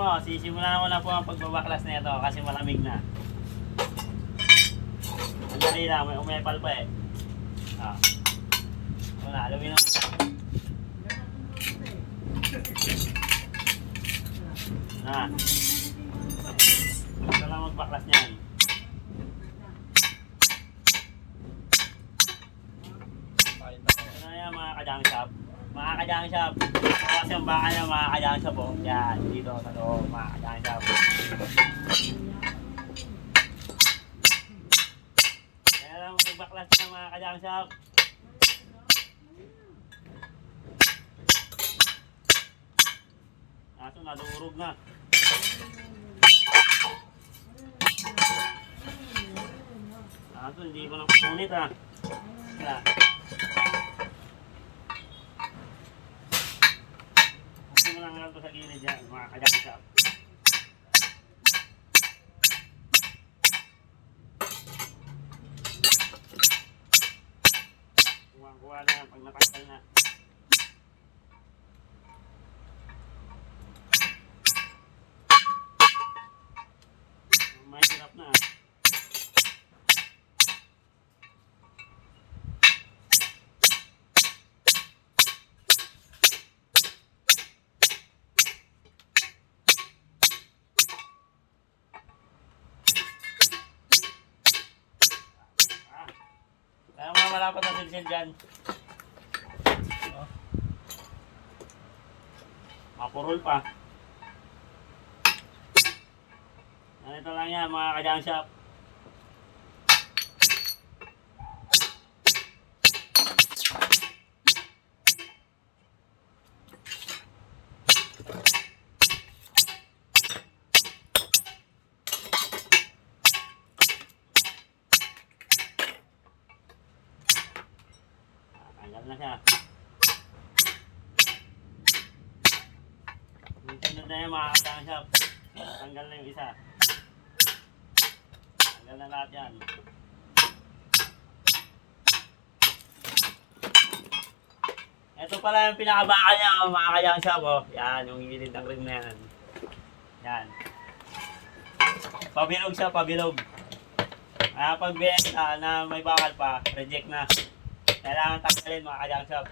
po, sisimulan ko na po ang pagbabaklas na ito kasi malamig na. Andali lang, may umepal pa eh. Ah. Wala, alumin na. Ah. Ito lang magbaklas niyan. Ito na yan mga kajang shop. Mga kajang shop. Kasi ang baka niya mga kajang shop po. Yan, dito sa loob mga kajang shop. Kaya lang magbaklas na mga kajang shop. Kaso nadurog na. Kaso hindi ko napunit ha. Wala. Kasi mo lang lang ito sa gilid yan mga kajang-shop. Kuha na yan pag natanggal na. Mahirap na. Kaya mga malapat na silsil dyan. Mapurol pa. Ganito lang yan mga kajang shop. Tanggal na siya. Sunod na yan mga kajang shop. Tanggal na yung isa. Tanggal na lahat yan. Ito pala yung pinakabakal niya mga kajang shop. Oh. Yan, yung gilid ng rim na yan. Yan. Pabilog siya, pabilog. Kaya pag na may bakal pa, reject na. Kailangan tanggalin mga kajang shop.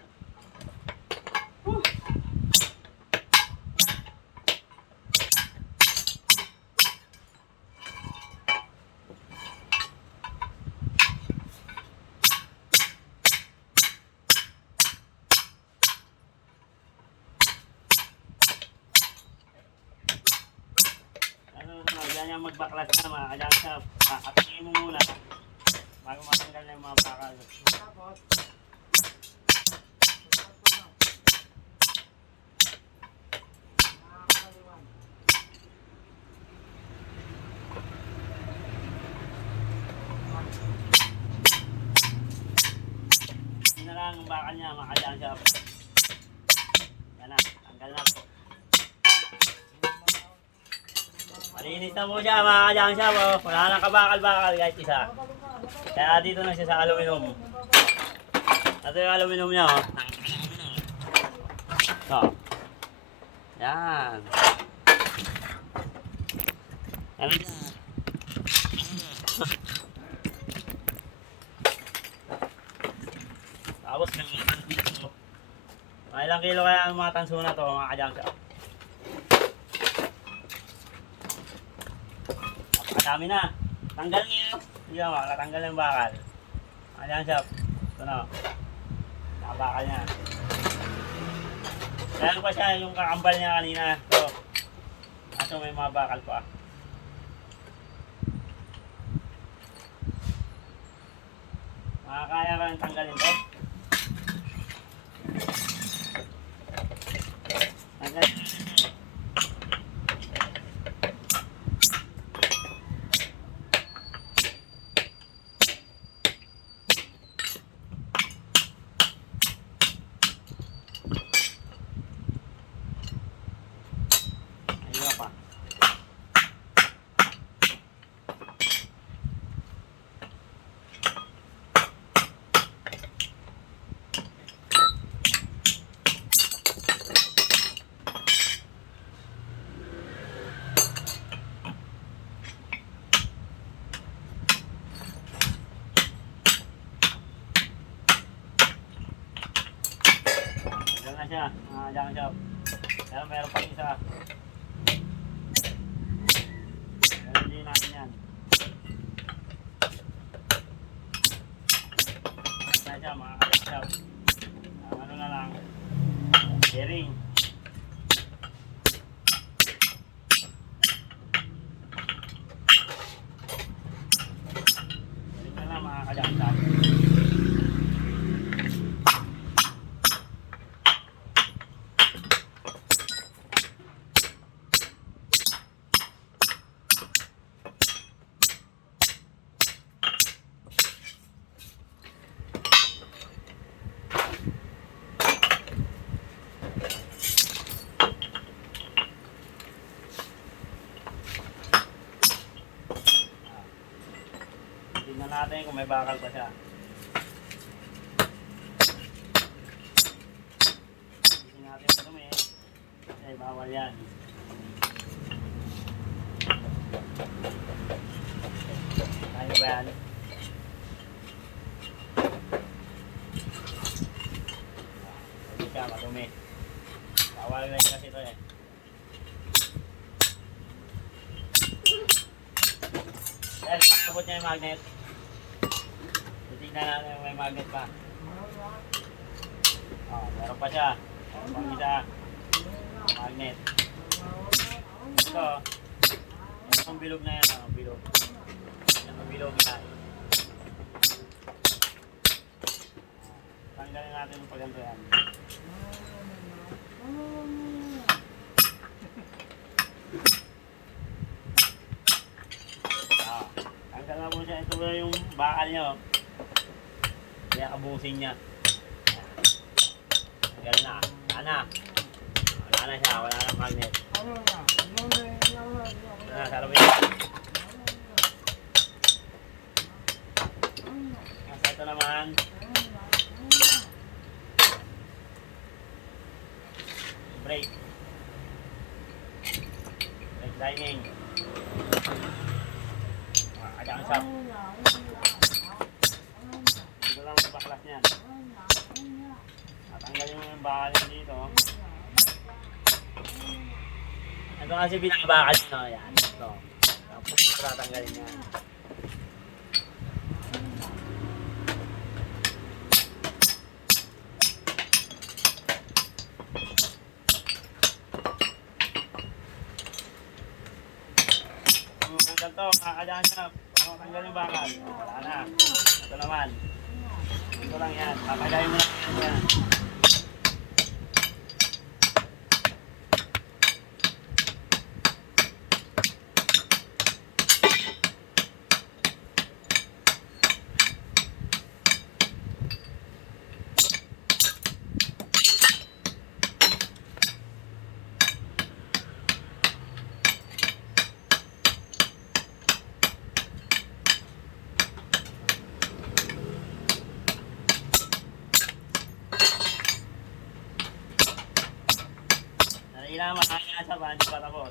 Ganyan magbaklas na mga kajang shop. Katingin mo muna bago matanggal na yung mga bakal. Hindi na lang ang bakal niya mga kajang shop. Yan na, tanggal na po. Malinis na po siya mga kajang shop. Oh. Wala nang kabakal-bakal kahit isa. Kaya dito na siya sa aluminum. Ito yung aluminum niya. Oh. So. Yan. Yan. Tapos may mga tanso. Mga ilang kilo kaya ang mga tanso na to mga kajang shop. Dami na. Tanggal niyo. Hindi ba makatanggal ng bakal. Ayan shop. Ito na. Nakabakal niya. Kaya pa siya yung kakambal niya kanina. Ito. Aso may mga bakal pa. Makakaya ka ng tanggalin to. Tanggalin. siya, mga junk shop. Pero meron pang isa. Meron din natin yan. Ito siya, mga junk shop. Ang ano na lang, bearing. Bearing na lang mga junk shop. Tingnan natin kung may bakal pa siya. Tingnan natin sa dumi. Ay, bawal yan. Tayo ba yan? Hindi siya, madumi. Bawal na yun kasi ito eh. Dahil pakabot niya yung magnet. Titignan natin kung may magnet pa. Oh, meron pa siya. Meron pang isa. Magnet. Ito. Meron pang bilog na yan. Oh, bilog. Yan ang bilog yan. Tanggalin natin yung paganto yan. Tanggal na po siya. Ito na yung bakal niya. Kaya kabusin niya. Tanggal na. Wala na. Wala na siya. Wala na magnet. Wala na. Sarapin. Nasa ito naman. Brake. Brake lining. Kajang shop. Dito lang sa baklas niyan. Natanggal yung bakal niya dito. Ito kasi pinakabakal niya. No? Yan. Ito. Tapos tatanggalin niya. Tanggal to, kakadaan siya. Tanggal yung bakal. Wala na. Ito naman. Ito lang yan. Kakadayin mo lang yan. Kailangan makakaya sa ba? Hindi pa tapos.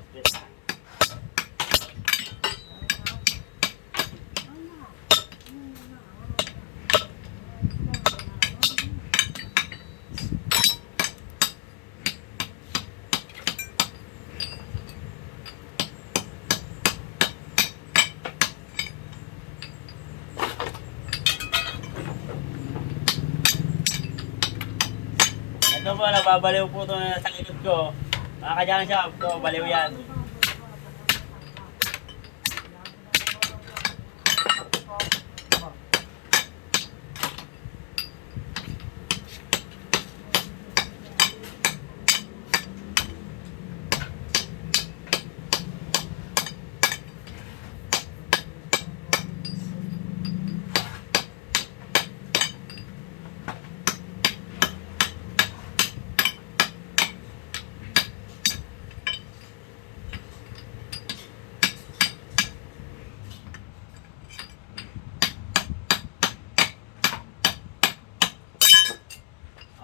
Ito po, nagbabaliw po ito na sa likod ko. Mga kajang shop, ito, baliw yan.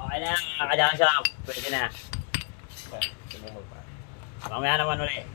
Okay na yan, mga kajang shop. Pwede na. Mamaya naman ulit.